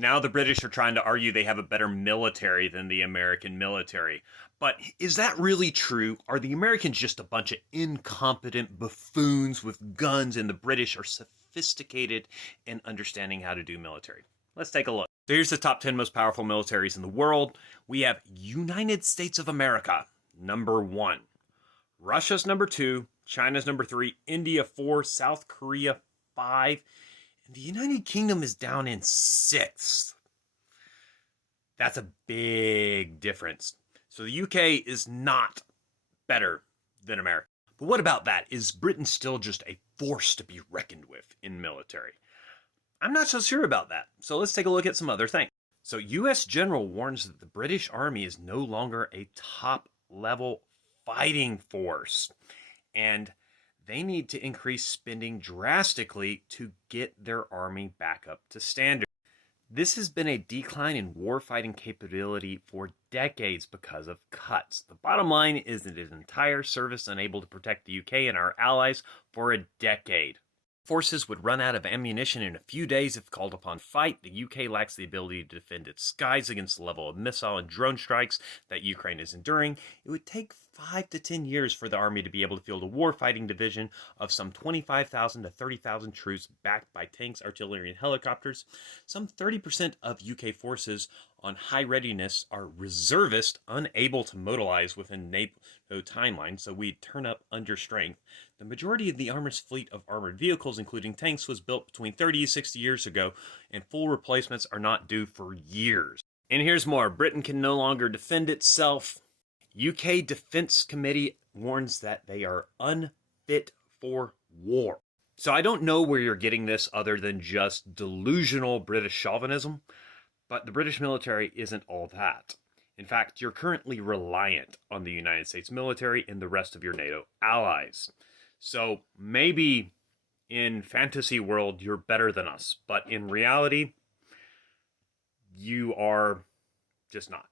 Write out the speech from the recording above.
Now the British are trying to argue they have a better military than the American military. But is that really true? Are the Americans just a bunch of incompetent buffoons with guns, and the British are sophisticated in understanding how to do military? Let's take a look. So here's the top 10 most powerful militaries in the world. We have United States of America, number 1. Russia's number 2. China's number 3. India 4. South Korea 5. And the United Kingdom is down in 6th. That's a big difference. So the UK is not better than America. But what about that? Is Britain still just a force to be reckoned with in military? I'm not so sure about that. So let's take a look at some other things. So US General warns that the British Army is no longer a top level fighting force. And they need to increase spending drastically to get their army back up to standard. This has been a decline in warfighting capability for decades because of cuts. The bottom line is that an entire service unable to protect the UK and our allies for a decade. Forces would run out of ammunition in a few days if called upon to fight. The UK lacks the ability to defend its skies against the level of missile and drone strikes that Ukraine is enduring. It would take 5 to 10 years for the army to be able to field a warfighting division of some 25,000 to 30,000 troops backed by tanks, artillery, and helicopters. Some 30% of UK forces on high readiness are reservists unable to mobilize within NATO timeline, so we'd turn up under strength. The majority of the armor's fleet of armored vehicles, including tanks, was built between 30 and 60 years ago, and full replacements are not due for years. And here's more. Britain can no longer defend itself. UK Defense Committee warns that they are unfit for war. So I don't know where you're getting this other than just delusional British chauvinism, but the British military isn't all that. In fact, you're currently reliant on the United States military and the rest of your NATO allies. So maybe in fantasy world, you're better than us, but in reality, you are just not.